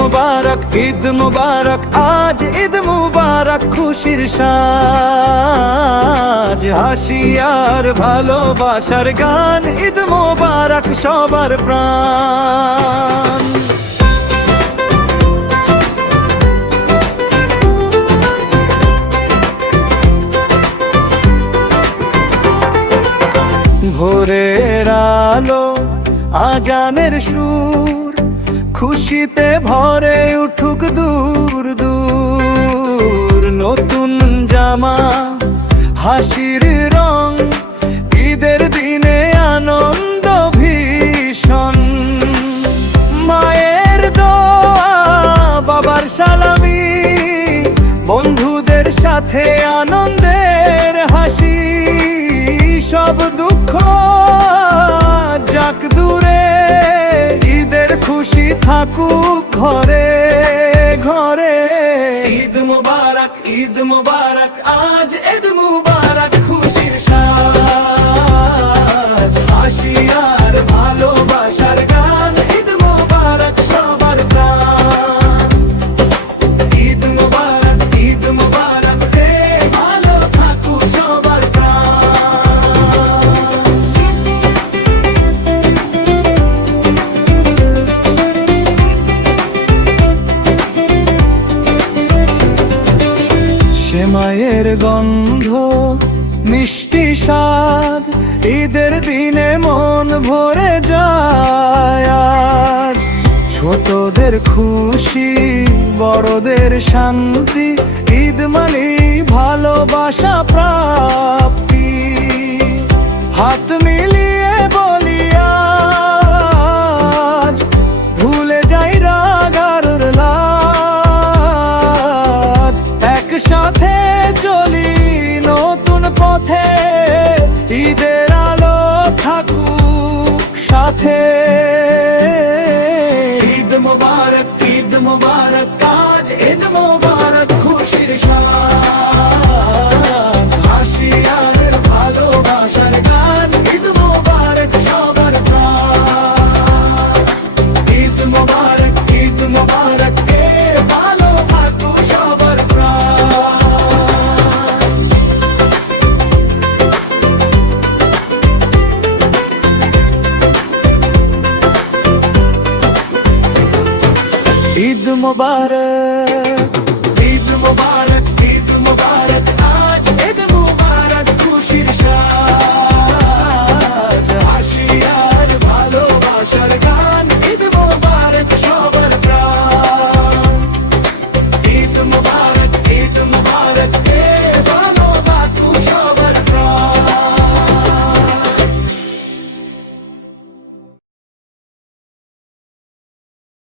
মুবারক, ঈদ মুবারক, আজ ঈদ মুবারক, খুশির সাজ, হাসি আর ভালোবাসার গান, ঈদ মুবারক সবার প্রাণ। ভোরের আলো, আজানের সুর, খুশিতে ভরে উঠুক দূর দূর। নতুন জামা, হাসির রং, ঈদের দিনে আনন্দ ভীষণ। মায়ের দোয়া, বাবার সালামি, বন্ধুদের সাথে আনন্দের হাসি। সব দুঃখ যাক দূরে, ঈদের খুশি থাকুক ঘরে ঘরে। ঈদ মুবারক, ঈদ মুবারক, আজ ঈদ মুবারক, খুশির সাজ, হাসি আর ভালোবাসার গান, ঈদ মুবারক সবার প্রাণ। ঈদ মুবারক, ঈদ মুবারক, হে ভালো থাকুক সবার প্রাণ। সেমাইয়ের গন্ধ, মিষ্টি স্বাদ, ঈদের দিনে মন ভরে যায় আজ। ছোটদের খুশি, বড়দের শান্তি, ঈদ মানে ভালোবাসা প্রাপ্তি। হাত মিলিয়ে বলি আজ, ভুলে যাই রাগ আর লাজ। একসাথে চলি নতুন পথে, ঈদের আলো থাকুক সাথে। ঈদ মুবারক, ঈদ মুবারক, আজ ঈদ মুবারক, খুশির সাজ, হাসি আর ভালোবাসার গান, ঈদ মুবারক সবার প্রাণ। ঈদ মুবারক, ঈদ মুবারক, হে ভালো থাকুক সবার প্রাণ। ঈদ মুবারক।